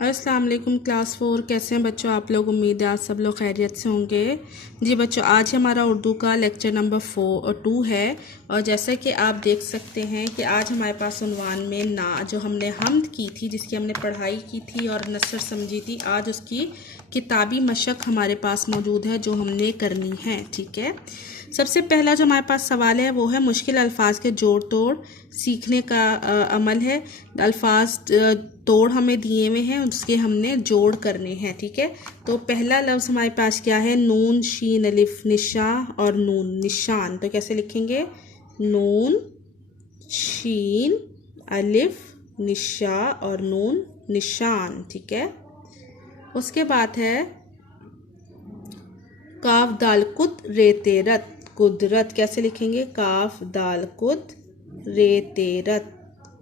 अस्सलाम वालेकुम क्लास 4। कैसे हैं बच्चों आप लोग। उम्मीद है आप सब लोग खैरियत से होंगे। जी बच्चों, आज हमारा उर्दू का लेक्चर नंबर 2 है। और जैसे कि आप देख सकते हैं कि आज हमारे पास उन्वान में ना जो हमने हमद की थी, जिसकी हमने पढ़ाई की थी और नसर समझी थी, आज उसकी किताबी मशक हमारे पास मौजूद है जो हमने करनी है। ठीक है, सबसे पहला जो हमारे पास सवाल है वो है मुश्किल अल्फाज के जोड़ तोड़ सीखने का अमल है। अल्फाज तोड़ हमें दिए हुए हैं, उसके हमने जोड़ करने हैं। ठीक है, तो पहला लफ्ज़ हमारे पास क्या है? नून शीन अलिफ निशा और नून निशान। तो कैसे लिखेंगे? नून शीन अलिफ निशा और नून निशान। ठीक है, उसके बाद है काफ दाल कुद रे तेरत कुदरत। कैसे लिखेंगे? काफ दाल कुद रे तेरत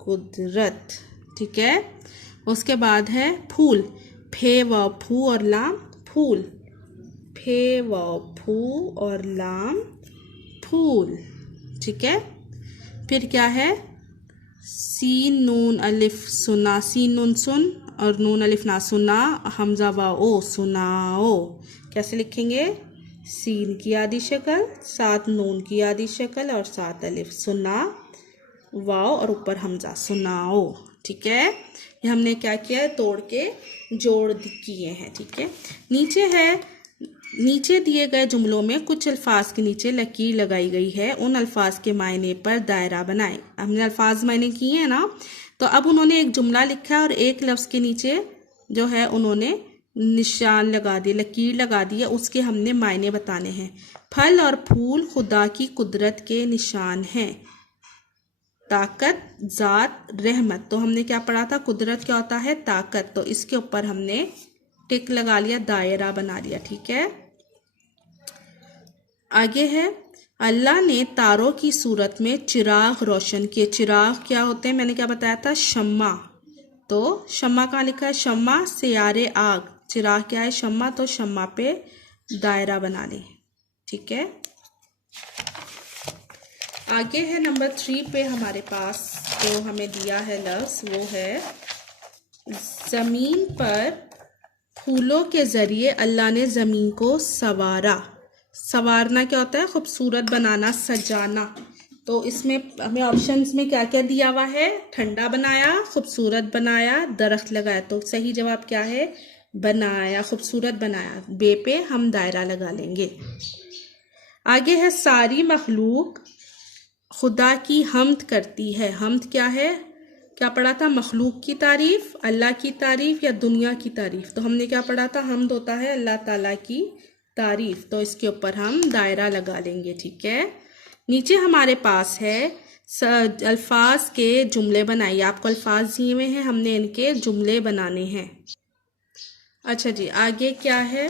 कुदरत। ठीक है, उसके बाद है फूल, फे व फू और लाम फूल, फे व फू और लाम फूल। ठीक है, फिर क्या है? सीन नून अलिफ सुना, सीन नून सुन और नून अलिफ ना सुना, हमजा व ओ सुनाओ। कैसे लिखेंगे? सीन की आधी शक्ल, साथ नून की आधी शक्ल और साथ अलिफ सुना वाओ और ऊपर हमजा सुनाओ। ठीक है, ये हमने क्या किया है? तोड़ के जोड़ किए हैं। ठीक है, नीचे है, नीचे दिए गए जुमलों में कुछ अल्फाज के नीचे लकीर लगाई गई है। उन अल्फाज के मायने पर दायरा बनाएं। हमने अल्फाज मायने किए हैं ना, तो अब उन्होंने एक जुमला लिखा है और एक लफ्ज़ के नीचे जो है उन्होंने निशान लगा दिए, लकीर लगा दी है, उसके हमने मायने बताने हैं। फल और फूल खुदा की कुदरत के निशान हैं। ताकत ज़ात रहमत, तो हमने क्या पढ़ा था? कुदरत क्या होता है? ताकत। तो इसके ऊपर हमने टिक लगा लिया, दायरा बना लिया। ठीक है, आगे है अल्लाह ने तारों की सूरत में चिराग रोशन किए। चिराग क्या होते हैं? मैंने क्या बताया था? शम्मा। तो शम्मा कहाँ लिखा है? शम्मा सियारे आग, चिराग क्या है? शम्मा। तो शम्मा पे दायरा बना लें। ठीक है, आगे है नंबर 3 पे हमारे पास जो हमें दिया है लफ्ज़ वो है ज़मीन पर फूलों के ज़रिए अल्लाह ने ज़मीन को संवारा। संवारना क्या होता है? खूबसूरत बनाना, सजाना। तो इसमें हमें ऑप्शंस में क्या क्या दिया हुआ है? ठंडा बनाया, खूबसूरत बनाया, दरख्त लगाया। तो सही जवाब क्या है? बनाया, खूबसूरत बनाया। बे पे हम दायरा लगा लेंगे। आगे है सारी मखलूक खुदा की हम्द करती है। हम्द क्या है? क्या पढ़ा था? मखलूक की तारीफ, अल्लाह की तारीफ या दुनिया की तारीफ। तो हमने क्या पढ़ा था? हम्द होता है अल्लाह ताला की तारीफ। तो इसके ऊपर हम दायरा लगा लेंगे। ठीक है, नीचे हमारे पास है अल्फाज के जुमले बनाइए। आपको अल्फाज दिए हुए हैं, हमने इनके जुमले बनाने हैं। अच्छा जी, आगे क्या है?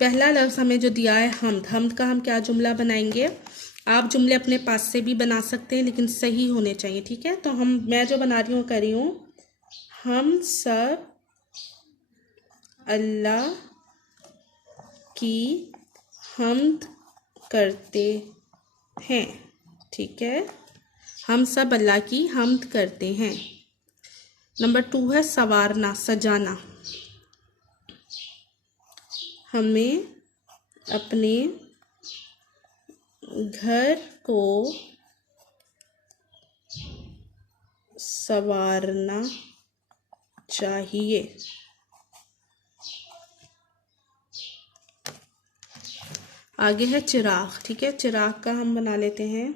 पहला लफ्ज़ हमें जो दिया है हम्द, हम्द का हम क्या जुमला बनाएंगे? आप जुमले अपने पास से भी बना सकते हैं लेकिन सही होने चाहिए। ठीक है, तो मैं जो बना रही हूँ कर रही हूँ, हम सब अल्लाह की हम्द करते हैं। ठीक है, हम सब अल्लाह की हम्द करते हैं। नंबर 2 है संवारना, सजाना। हमें अपने घर को संवारना चाहिए। आगे है चिराग। ठीक है, चिराग का हम बना लेते हैं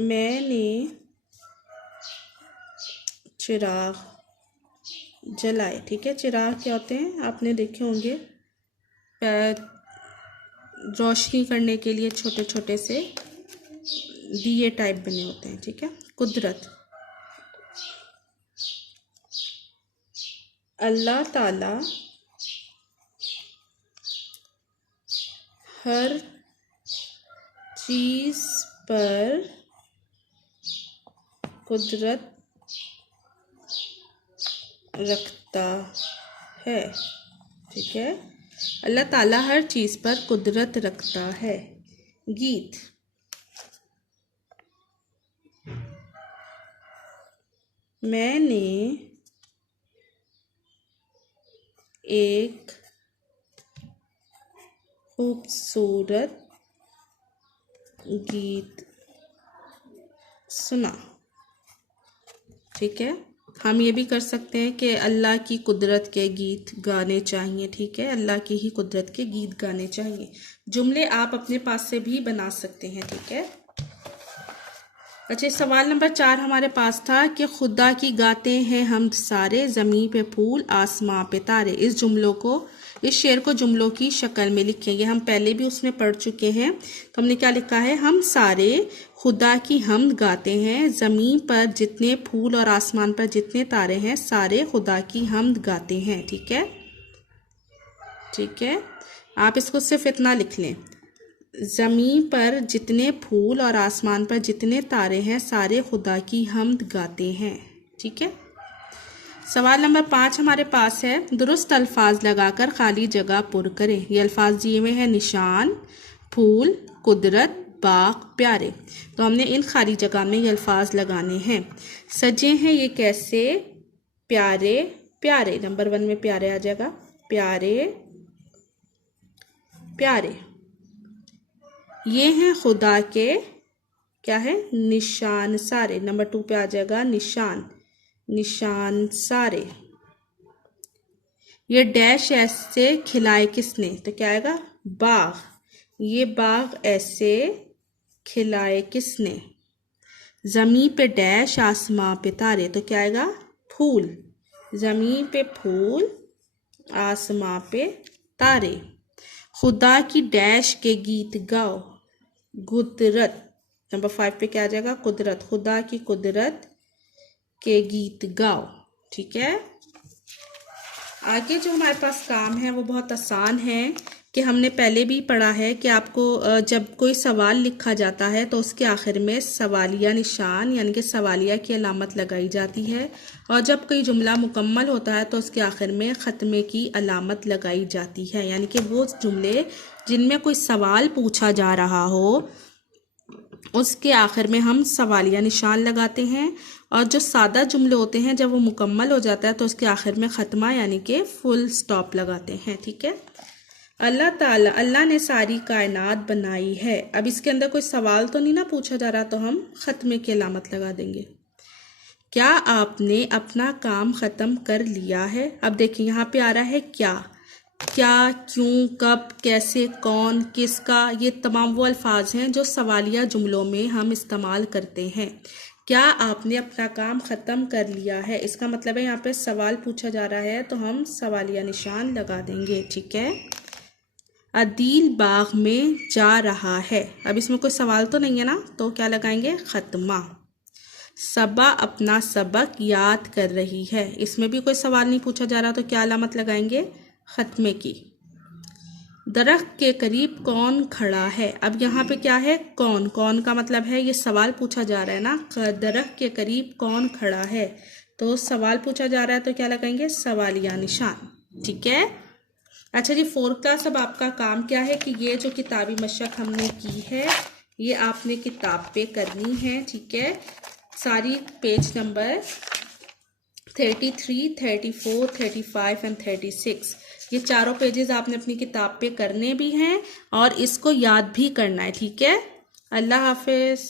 मैंने चिराग जलाए। ठीक है, चिराग क्या होते हैं? आपने देखे होंगे, रोशनी करने के लिए छोटे छोटे से दिए टाइप बने होते हैं। ठीक है, कुदरत, अल्लाह ताला हर चीज़ पर कुदरत रखता है। ठीक है, अल्लाह ताला हर चीज़ पर कुदरत रखता है। गीत, मैंने एक खूबसूरत गीत सुना। ठीक है, हम ये भी कर सकते हैं कि अल्लाह की कुदरत के गीत गाने चाहिए। ठीक है, अल्लाह की ही कुदरत के गीत गाने चाहिए। जुमले आप अपने पास से भी बना सकते हैं। ठीक है, अच्छा, सवाल नंबर 4 हमारे पास था कि खुदा की गाते हैं हम सारे, ज़मीं पे फूल आसमां पे तारे। इस शेर को जुमलों की शक्ल में लिखेंगे। हम पहले भी उसमें पढ़ चुके हैं। तो हमने क्या लिखा है, हम सारे खुदा की हमद गाते हैं, ज़मीन पर जितने फूल और आसमान पर जितने तारे हैं सारे खुदा की हमद गाते हैं। ठीक है, ठीक है, आप इसको सिर्फ इतना लिख लें, ज़मीन पर जितने फूल और आसमान पर जितने तारे हैं सारे खुदा की हमद गाते हैं। ठीक है, सवाल नंबर 5 हमारे पास है, दुरुस्त अल्फाज लगाकर खाली जगह पुर करें। ये अल्फाज दिए हुए हैं, निशान, फूल, कुदरत, बाग, प्यारे। तो हमने इन खाली जगह में ये अल्फाज लगाने हैं। सजे हैं ये कैसे, प्यारे प्यारे, नंबर 1 में प्यारे आ जाएगा, प्यारे प्यारे। ये हैं खुदा के क्या है, निशान सारे, नंबर 2 पे आ जाएगा निशान, निशान सारे। ये डैश ऐसे खिलाए किसने, तो क्या आएगा, बाग, ये बाग ऐसे खिलाए किसने। जमीन पे डैश आसमां पे तारे, तो क्या आएगा, फूल, जमीन पे फूल आसमां पे तारे। खुदा की डैश के गीत गाओ, कुदरत, नंबर 5 पे क्या आ जाएगा, कुदरत, खुदा की कुदरत के गीत गाओ। ठीक है, आगे जो हमारे पास काम है वो बहुत आसान है कि हमने पहले भी पढ़ा है कि आपको जब कोई सवाल लिखा जाता है तो उसके आखिर में सवालिया निशान यानी कि सवालिया की अलामत लगाई जाती है, और जब कोई जुमला मुकम्मल होता है तो उसके आखिर में ख़त्मे की अलामत लगाई जाती है। यानी कि वो जुमले जिनमें कोई सवाल पूछा जा रहा हो उसके आखिर में हम सवालिया निशान लगाते हैं, और जो सादा जुमले होते हैं जब वो मुकम्मल हो जाता है तो उसके आखिर में ख़त्मा यानी कि फुल स्टॉप लगाते हैं। ठीक है, अल्लाह ताला, अल्लाह ने सारी कायनात बनाई है। अब इसके अंदर कोई सवाल तो नहीं ना पूछा जा रहा, तो हम ख़त्मे की अलामत लगा देंगे। क्या आपने अपना काम ख़त्म कर लिया है। अब देखिए यहाँ पे आ रहा है क्या, क्या, क्यों, कब, कैसे, कौन, किसका, ये तमाम वो अल्फाज हैं जो सवालिया जुमलों में हम इस्तेमाल करते हैं। क्या आपने अपना काम ख़त्म कर लिया है, इसका मतलब है यहाँ पे सवाल पूछा जा रहा है तो हम सवालिया निशान लगा देंगे। ठीक है, अदील बाग में जा रहा है। अब इसमें कोई सवाल तो नहीं है ना, तो क्या लगाएंगे, ख़त्मा। सबा अपना सबक याद कर रही है, इसमें भी कोई सवाल नहीं पूछा जा रहा तो क्या अलामत लगाएंगे, ख़त्मे की। दरख्त के करीब कौन खड़ा है। अब यहाँ पे क्या है, कौन, कौन का मतलब है ये सवाल पूछा जा रहा है ना, दरख्त के करीब कौन खड़ा है, तो सवाल पूछा जा रहा है तो क्या लगाएंगे, सवालिया निशान। ठीक है, अच्छा जी, 4th क्लास, अब आपका काम क्या है कि ये जो किताबी मशक हमने की है ये आपने किताब पे करनी है। ठीक है, सारी पेज नंबर 33, 34, 35 एंड 36, ये चारों पेजेस आपने अपनी किताब पे करने भी हैं और इसको याद भी करना है। ठीक है, अल्लाह हाफिज।